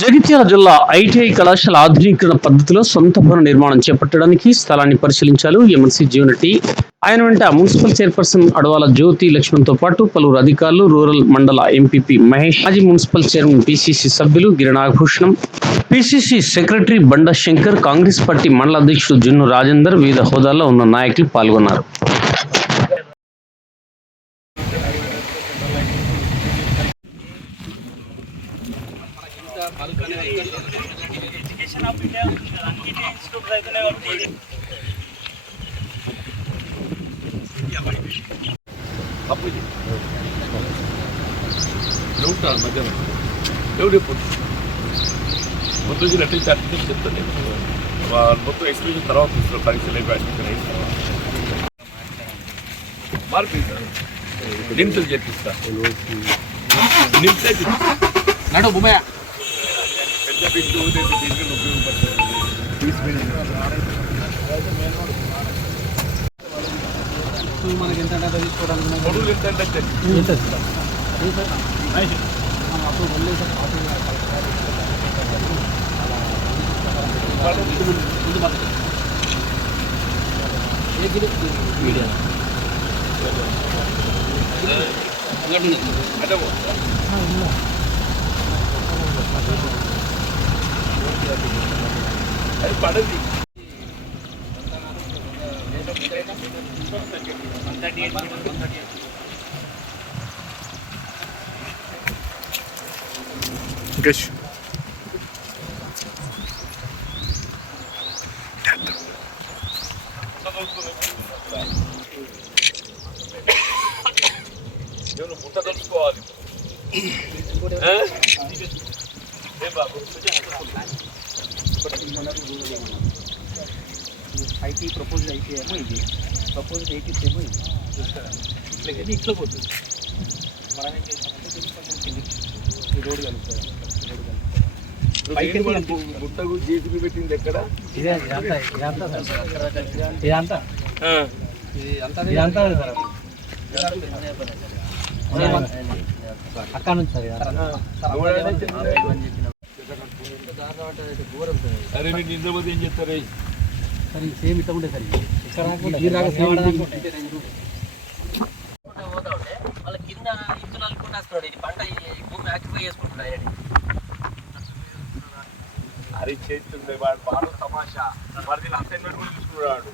జగిత్యాల జిల్లా ఐటీఐ కళాశాల ఆధునీకరణ పద్ధతిలో సొంత భవన నిర్మాణం చేపట్టడానికి స్థలాన్ని పరిశీలించారు ఎమ్మెల్సీ జీవనటి ఆయన వెంట మున్సిపల్ చైర్పర్సన్ అడవాల జ్యోతి లక్ష్మణ్తో పాటు పలువురు అధికారులు రూరల్ మండల ఎంపీపీ మహేష్ మాజీ మున్సిపల్ చైర్మన్ పిసిసి సభ్యులు గిరినాగభూషణం పిసిసి సెక్రటరీ బండ శంకర్ కాంగ్రెస్ పార్టీ మండల అధ్యక్షుడు జున్ను రాజేందర్ వివిధ హోదాల్లో ఉన్న నాయకులు పాల్గొన్నారు. ఎడ్యుకేషన్ ఆఫ్ ఇండియా అన్ని ఇన్స్టిట్యూట్స్ అయితేనే కాబట్టి అప్పుడు ఉంటాను మధ్యాహ్నం ఎవరు ఎప్పుడు మొత్తం వచ్చిన అట్లీస్ట్ అట్లీస్ట్ చెప్తాను నేను మొత్తం ఎక్స్ప్లెయిన్ తర్వాత ఇస్తారు పరీక్షలు అయిపోయి అడ్మిషన్ అయిన తర్వాత మార్పిస్తాను నిమిషాలు నడు బొమ్మ పెద్ద బిడ్డు ఉపయోగపడుతుంది మనకి ఎంత తీసుకోవడానికి పొడుగులు ఎంత అంటే పడది Geç. నేను ముట్ట తెలుసుకోవాలి ఆ? ఏం బాబు IT propose అయితే ఏమో ఇది. ప్రపోజ్ ఎయిటీ ఏమో ఇది. ఇట్లా ఇట్లా పోతుంది. మనం ఏం చేస్తామంటే దీన్ని కొంచెం కిందికి ఈ రోడ్ కలుపుతాం. రోడ్ కలుపుతాం. పైకి గుట్టకు జీపీ పెట్టింది ఎక్కడ? ఇదే ఇదంతా ఇదంతా సార్. ఇదంతా ఇది అంతా ఇదంతా సార్ అక్కడ నుంచి సార్ అరే నేను నిద్రపోతే ఏం చెప్తారే సార్ సేమ్ ఇట్లా ఉండే సార్ వాళ్ళ కింద ఇత్తులు అనుకుంటూ వస్తున్నాడు ఇది పంట ఈ భూమి ఆక్యుపై చేసుకుంటున్నాడు ఆయన అది చేస్తుంది వాడు బాగా తమాషా. వాడు దీని అసైన్మెంట్ కూడా చూసుకున్నాడు